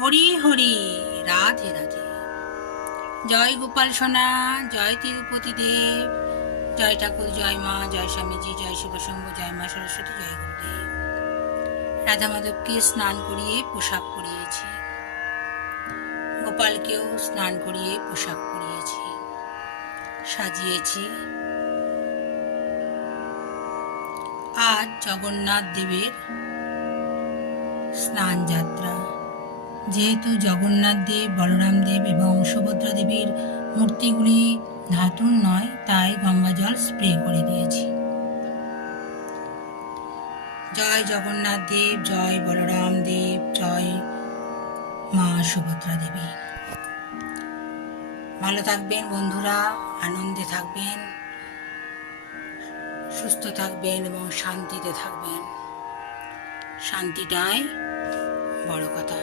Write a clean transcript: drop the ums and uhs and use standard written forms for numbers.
হরি হরি, রাধে রাধে। জয় গোপাল সোনা, জয় তিরুপতি দেব, জয় ঠাকুর, জয় মা, জয় স্বামীজি, জয় শিবশম্ভু, জয় মা সরস্বতী, জয় গুরুদেব। রাধা মাধবকে স্নান করিয়ে পোশাক পরিয়েছি, গোপালকেও স্নান করিয়ে পোশাক পরিয়েছি, সাজিয়েছি। আজ জগন্নাথ দেবের স্নান যাত্রা। যেহেতু জগন্নাথ দেব, বলরাম দেব এবং সুভদ্রা দেবীর মূর্তিগুলি ধাতুর নয়, তাই গঙ্গা জল স্প্রে করে দিয়েছি। জয় জগন্নাথ দেব, জয় বলরাম দেব, জয় মা সুভদ্রা দেবী। ভালো থাকবেন বন্ধুরা, আনন্দে থাকবেন, সুস্থ থাকবেন এবং শান্তিতে থাকবেন। শান্তিটাই বড় কথা।